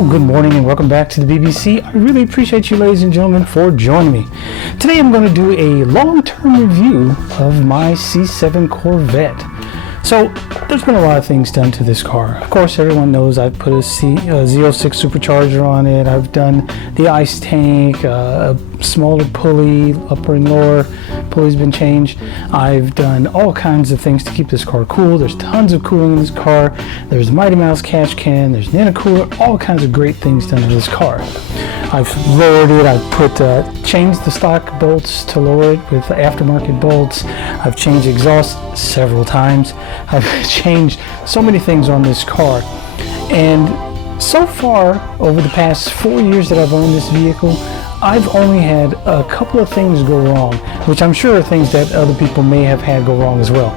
Well, good morning and welcome back to the BBC. I really appreciate you, ladies and gentlemen, for joining me. Today I'm going to do a long-term review of my C7 Corvette. So, there's been a lot of things done to this car. Of course, everyone knows I've put a Z06 supercharger on it. I've done the ice tank, a smaller pulley, upper and lower pulley's been changed. I've done all kinds of things to keep this car cool. There's tons of cooling in this car. There's Mighty Mouse catch can, there's an intercooler, all kinds of great things done to this car. I've lowered it. I've changed the stock bolts to lower it with aftermarket bolts. I've changed exhaust several times. I've changed so many things on this car. And so far, over the past 4 years that I've owned this vehicle, I've only had a couple of things go wrong, which I'm sure are things that other people may have had go wrong as well.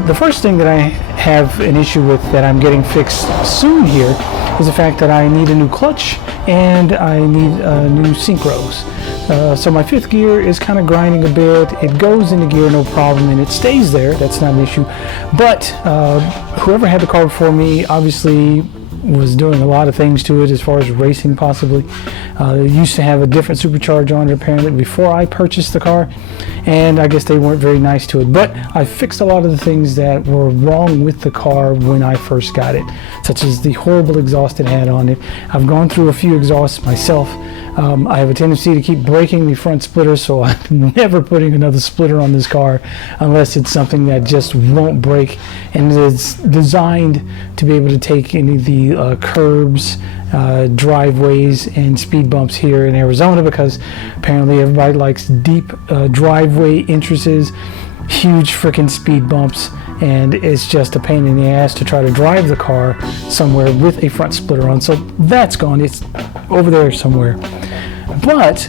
The first thing that I have an issue with that I'm getting fixed soon here is the fact that I need a new clutch and I need new synchros. So my fifth gear is kind of grinding a bit. It goes into gear no problem and it stays there. That's not an issue. But whoever had the car before me obviously was doing a lot of things to it as far as racing possibly. It used to have a different supercharger on it apparently before I purchased the car, and I guess they weren't very nice to it. But I fixed a lot of the things that were wrong with the car when I first got it, such as the horrible exhaust it had on it. I've gone through a few exhausts myself. I have a tendency to keep breaking the front splitter, so I'm never putting another splitter on this car unless it's something that just won't break and is designed to be able to take any of the curbs, driveways, and speed bumps here in Arizona, because apparently everybody likes deep driveway entrances, huge freaking speed bumps, and it's just a pain in the ass to try to drive the car somewhere with a front splitter on. So that's gone. It's over there somewhere. But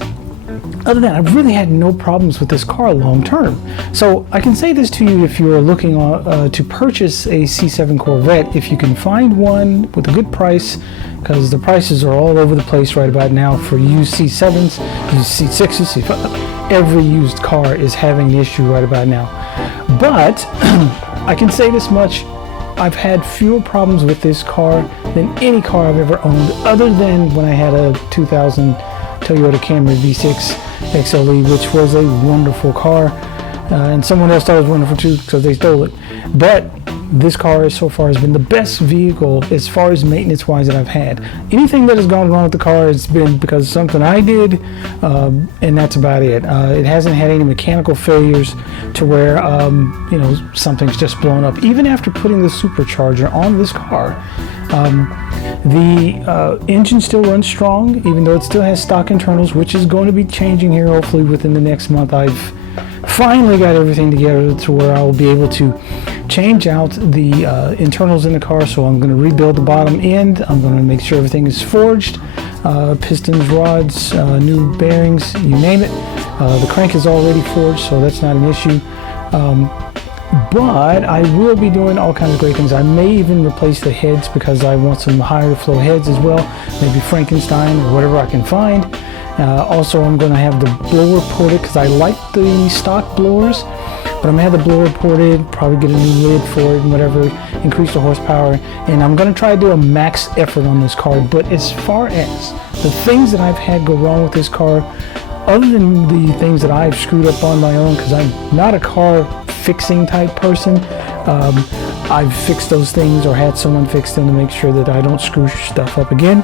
other than that, I've really had no problems with this car long term. So I can say this to you if you are looking to purchase a C7 Corvette, if you can find one with a good price, because the prices are all over the place right about now for used C7s, used C6s, C5. Every used car is having the issue right about now. But I can say this much: I've had fewer problems with this car than any car I've ever owned, other than when I had a 2000 Toyota Camry V6 XLE, which was a wonderful car, and someone else thought it was wonderful too because they stole it. But this car so far has been the best vehicle as far as maintenance wise that I've had. Anything that has gone wrong with the car has been because of something I did, and that's about it. It hasn't had any mechanical failures to where something's just blown up. Even after putting the supercharger on this car, the engine still runs strong, even though it still has stock internals, which is going to be changing here hopefully within the next month. I've finally got everything together to where I will be able to change out the internals in the car. So I'm going to rebuild the bottom end. I'm going to make sure everything is forged, pistons, rods, new bearings, you name it. The crank is already forged, so that's not an issue. But I will be doing all kinds of great things. I may even replace the heads because I want some higher flow heads as well, maybe Frankenstein or whatever I can find. Also, I'm going to have the blower ported because I like the stock blowers, but I'm going to have the blower ported, probably get a new lid for it and whatever, increase the horsepower, and I'm going to try to do a max effort on this car. But as far as the things that I've had go wrong with this car, other than the things that I've screwed up on my own, because I'm not a car fixing type person, I've fixed those things or had someone fix them to make sure that I don't screw stuff up again,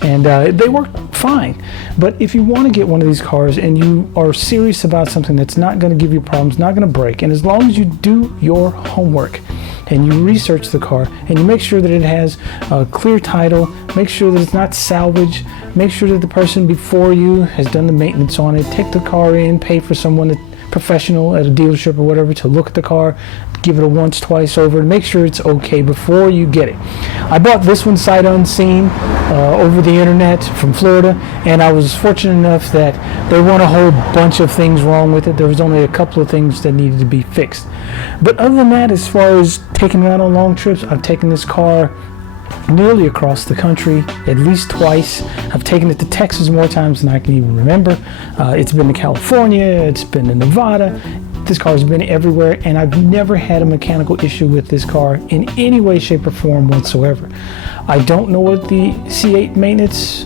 and they work fine. But if you want to get one of these cars and you are serious about something that's not going to give you problems, not going to break, and as long as you do your homework and you research the car and you make sure that it has a clear title, make sure that it's not salvage, make sure that the person before you has done the maintenance on it, take the car in, pay for someone professional at a dealership or whatever to look at the car, give it a once, twice over, and make sure it's okay before you get it. I bought this one sight unseen over the internet from Florida, and I was fortunate enough that there weren't a whole bunch of things wrong with it. There was only a couple of things that needed to be fixed. But other than that, as far as taking it out on long trips, I've taken this car nearly across the country at least twice. I've taken it to Texas more times than I can even remember. It's been to California, it's been to Nevada. This car has been everywhere, and I've never had a mechanical issue with this car in any way, shape, or form whatsoever. I don't know what the C8 maintenance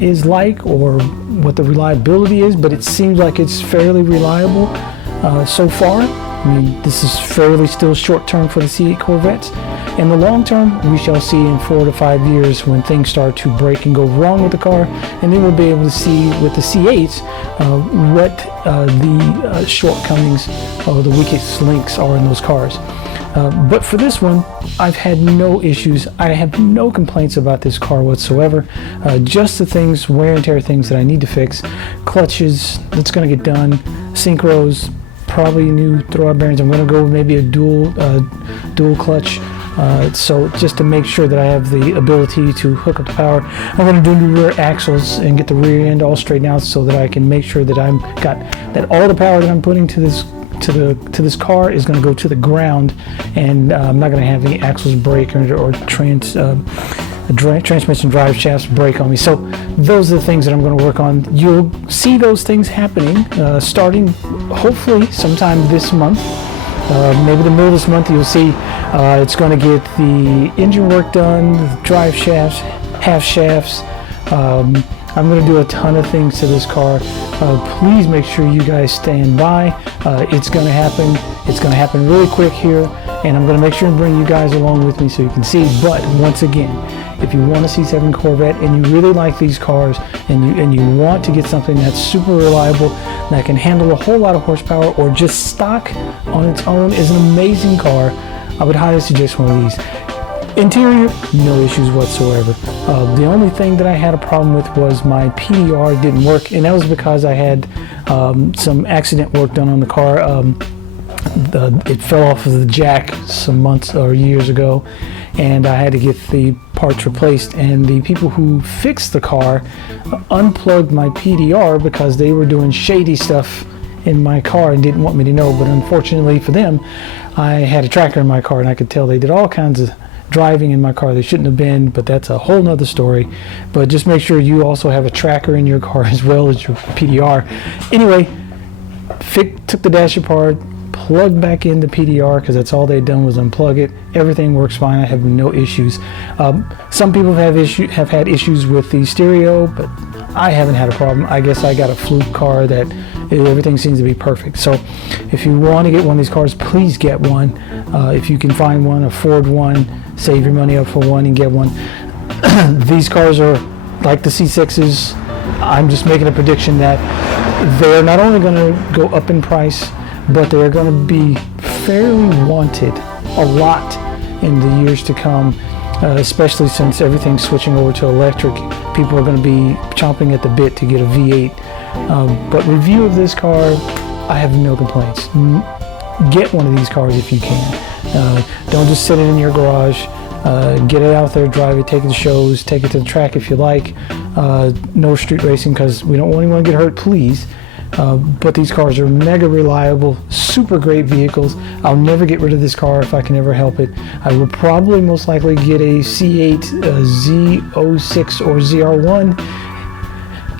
is like or what the reliability is, but it seems like it's fairly reliable so far. I mean, this is fairly still short term for the C8 Corvettes. In the long term, we shall see in 4 to 5 years when things start to break and go wrong with the car, and then we'll be able to see with the C8s what the shortcomings or the weakest links are in those cars. But for this one, I've had no issues. I have no complaints about this car whatsoever. Just the things, wear and tear things that I need to fix. Clutches, that's going to get done. Synchros, probably new throwout bearings. I'm going to go with maybe a dual clutch. So just to make sure that I have the ability to hook up the power, I'm going to do new rear axles and get the rear end all straightened out so that I can make sure that that all the power that I'm putting to this car is going to go to the ground, and I'm not going to have any axles break or transmission drive shafts break on me. So those are the things that I'm going to work on. You'll see those things happening starting hopefully sometime this month. Maybe the middle of this month you'll see it's going to get the engine work done, the drive shafts, half shafts. I'm going to do a ton of things to this car. Please make sure you guys stand by. It's going to happen. It's going to happen really quick here, and I'm going to make sure and bring you guys along with me so you can see. But once again, if you want a C7 Corvette and you really like these cars and you want to get something that's super reliable, that can handle a whole lot of horsepower, or just stock on its own is an amazing car, I would highly suggest one of these. Interior, no issues whatsoever. The only thing that I had a problem with was my PDR didn't work, and that was because I had some accident work done on the car. It fell off of the jack some months or years ago, and I had to get the parts replaced, and the people who fixed the car unplugged my PDR because they were doing shady stuff in my car and didn't want me to know. But unfortunately for them, I had a tracker in my car, and I could tell they did all kinds of driving in my car they shouldn't have been, but that's a whole nother story. But just make sure you also have a tracker in your car as well as your PDR. Anyway, took the dash apart, plugged back in the PDR because that's all they'd done was unplug it. Everything works fine. I have no issues. Some people have had issues with the stereo, but I haven't had a problem. I guess I got a fluke car that everything seems to be perfect. So if you want to get one of these cars, please get one. If you can find one, afford one, save your money up for one and get one. These cars are like the C6s. I'm just making a prediction that they're not only going to go up in price, but they're going to be fairly wanted a lot in the years to come, especially since everything's switching over to electric. People are going to be chomping at the bit to get a V8. But review of this car, I have no complaints. Get one of these cars if you can. Don't just sit it in your garage. Get it out there, drive it, take it to shows, take it to the track if you like. No street racing because we don't want anyone to get hurt, please. But these cars are mega reliable, super great vehicles. I'll never get rid of this car if I can ever help it. I will probably most likely get a C8 Z06 or ZR1,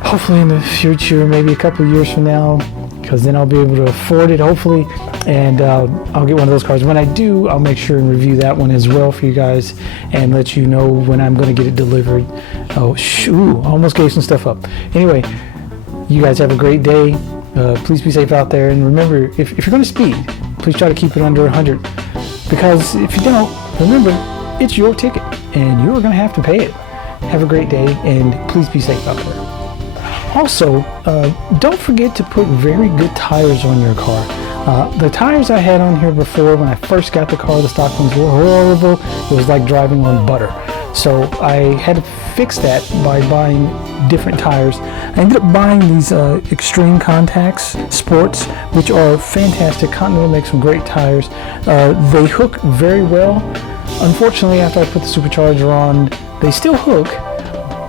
hopefully in the future, maybe a couple of years from now, because then I'll be able to afford it, hopefully, and I'll get one of those cars. When I do, I'll make sure and review that one as well for you guys and let you know when I'm going to get it delivered. Oh, shoo, almost gave some stuff up. Anyway, you guys have a great day. Please be safe out there. And remember, if you're going to speed, please try to keep it under 100. Because if you don't, remember, it's your ticket and you're going to have to pay it. Have a great day and please be safe out there. Also, don't forget to put very good tires on your car. The tires I had on here before when I first got the car, the stock ones were horrible. It was like driving on butter. So I had to fix that by buying different tires. I ended up buying these Extreme Contacts Sports, which are fantastic. Continental makes some great tires. They hook very well. Unfortunately, after I put the supercharger on, they still hook,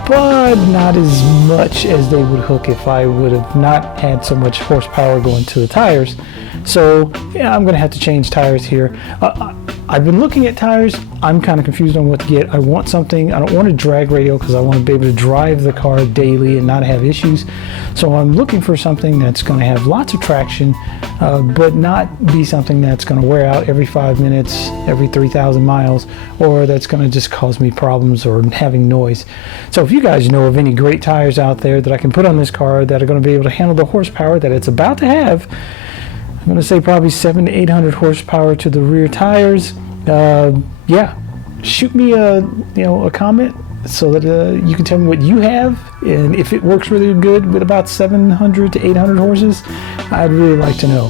but not as much as they would hook if I would have not had so much horsepower going to the tires. So yeah, I'm going to have to change tires here. I've been looking at tires. I'm kind of confused on what to get. I want something, I don't want a drag radial because I want to be able to drive the car daily and not have issues. So I'm looking for something that's going to have lots of traction, but not be something that's going to wear out every 5 minutes, every 3,000 miles, or that's going to just cause me problems or having noise. So if you guys know of any great tires out there that I can put on this car that are going to be able to handle the horsepower that it's about to have, I'm going to say probably 700 to 800 horsepower to the rear tires. Yeah, shoot me a comment so that you can tell me what you have, and if it works really good with about 700 to 800 horses, I'd really like to know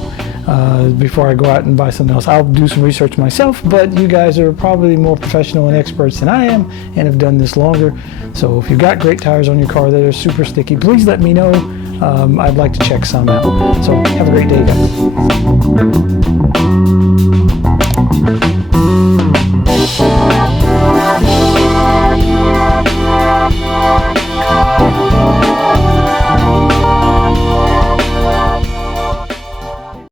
before I go out and buy something else. I'll do some research myself, but you guys are probably more professional and experts than I am and have done this longer. So if you've got great tires on your car that are super sticky, please let me know. I'd like to check some out. So have a great day, guys.